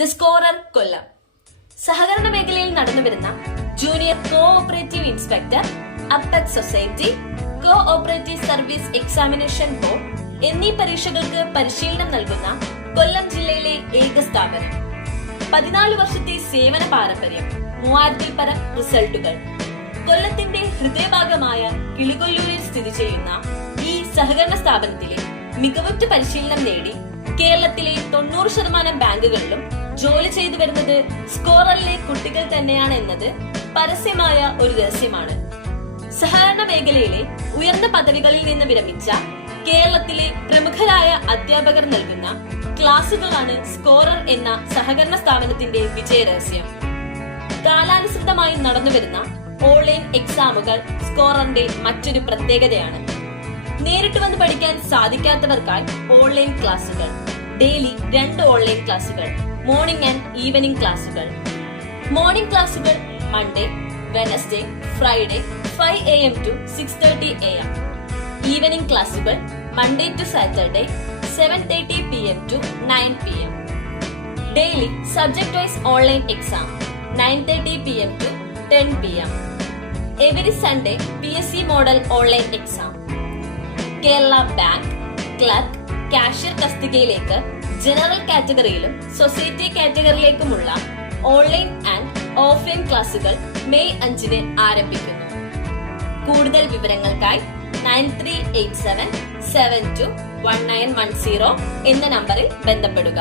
The scorer കൊല്ലം സഹകരണ മേഖലയിൽ നടന്നുവരുന്ന junior cooperative inspector, apex society, cooperative service examination board എന്നീ പരീക്ഷകൾക്ക് പരിശീലനം നൽകുന്ന കൊല്ലം ജില്ലയിലെ ഏക സ്ഥാപനം. 14 വർഷത്തെ സേവന പാരമ്പര്യം, 3000-ൽ പരം റിസൾട്ടുകൾ. കൊല്ലത്തിന്റെ ഹൃദയഭാഗമായ കിളികൊല്ലൂരിൽ സ്ഥിതി ചെയ്യുന്ന ഈ സഹകരണ സ്ഥാപനത്തിലെ മികവുറ്റ പരിശീലനം നേടി കേരളത്തിലെ 90% ബാങ്കുകളിലും ജോലി ചെയ്തു വരുന്നത് സ്കോററിലെ കുട്ടികൾ തന്നെയാണ് എന്നത് പരസ്യമായ ഒരു രഹസ്യമാണ്. സഹകരണ മേഖലയിലെ ഉയർന്ന പദവികളിൽ നിന്ന് വിരമിച്ച കേരളത്തിലെ പ്രമുഖരായ അധ്യാപകർ നൽകുന്ന ക്ലാസുകളാണ് സ്കോറർ എന്ന സഹകരണ സ്ഥാപനത്തിന്റെ വിജയരഹസ്യം. കാലാനുസൃതമായി നടന്നുവരുന്ന ഓൺലൈൻ എക്സാമുകൾ സ്കോററിന്റെ മറ്റൊരു പ്രത്യേകതയാണ്. നേരിട്ട് വന്ന് പഠിക്കാൻ സാധിക്കാത്തവർക്കായി ഓൺലൈൻ ക്ലാസുകൾ. ഡെയിലി 2 ഓൺലൈൻ ക്ലാസുകൾ, മോർണിംഗ് ആൻഡ് ഈവനിംഗ് ക്ലാസുകൾ. മോർണിംഗ് ക്ലാസുകൾ Monday, Wednesday, Friday 5 AM to 6:30 AM. Evening ക്ലാസുകൾ Monday to Saturday 7:30 PM to 9 PM. Daily subject wise online exam 9:30 PM to 10 PM. Every Sunday PSC model online exam. Kerala bank, clerk, cashier തസ്തികയിലേക്ക് general കാറ്റഗറിയിലും society കാറ്റഗറിയിലേക്കുമുള്ള online and offline ക്ലാസുകൾ May 5-ന് ആരംഭിക്കുന്നു. കൂടുതൽ വിവരങ്ങൾക്കായി 9387721910 എന്ന നമ്പറിൽ ബന്ധപ്പെടുക.